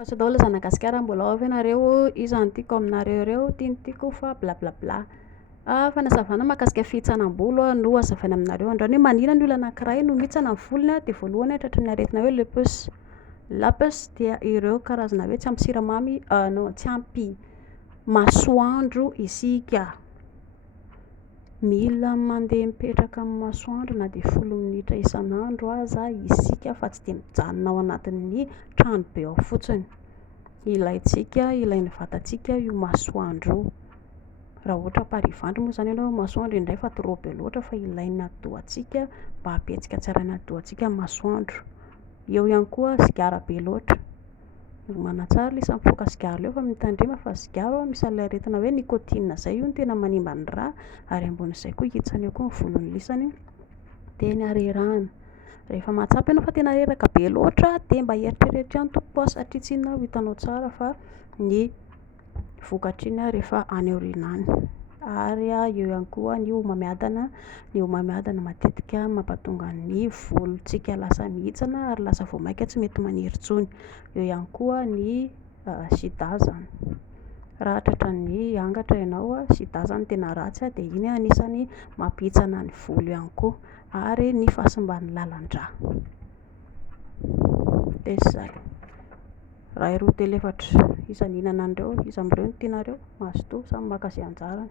Asa daholo zanagasikara mbola ao ve nareo? Iza no tiako aminareo reo, tiako fa blablabla. Fanazavana mahakasika fihitsanam-bolo no hazavaina aminareo androany hoe maninona ny olona anankiray no mihitsana ny volony de voalohany tratran'ny aretina hoe le puce. La puce dia ireo karazana hoe tsy ampy siramamy non tsy ampy masoandro isika. Mila mandeha mipetraka amin'ny masoandro na de 10 minitra isan'andro aza isika fa tsy de mijanona ao anatin'ny trano be ao fotsiny. Ilaintsika, ilain'ny vatantsika io masoandro io. Raha ohatra parivandry moa zany ianao masoandro indray fa trop be loatra fa ilain'ny atoantsika mba hampihetsika tsara ny atoantsika ny masoandro. Eo ihany koa sigara be loatra. Manatsara ilay isan'ny mifoaka sigara leo fa mitandrema fa sigara misy an'ilay aretina hoe nicotine zay io no tena manimba ny rà ary ambon'izay koa hihitsana eo koa ny volon'ny lisany teny harerahana. Rehefa mahatsapa ianao fa tena reraka be loatra de mba eritrereto ihany tompoko satria tsy inona ho hitanao tsara fa ny vokatra iny rehefa any aoriana any. Ary eo ihany koa ny homamiadana matetika mampatonga ny volontsika lasa mihitsana ary lasa vao maika tsy mety maniry intsony. Eo ihany koa ny sida zany. Raha tratran'ny angatra ianao sida zany tena ratsy de iny anisany mampihitsana ny volo ihany koa ary ny fahasimban'ny lalan-drà. De zay. Ray roa telo efatra iza nihinana an'ireo, iza amin'ireo no tianareo, mazotoa samy maka izay anjarany.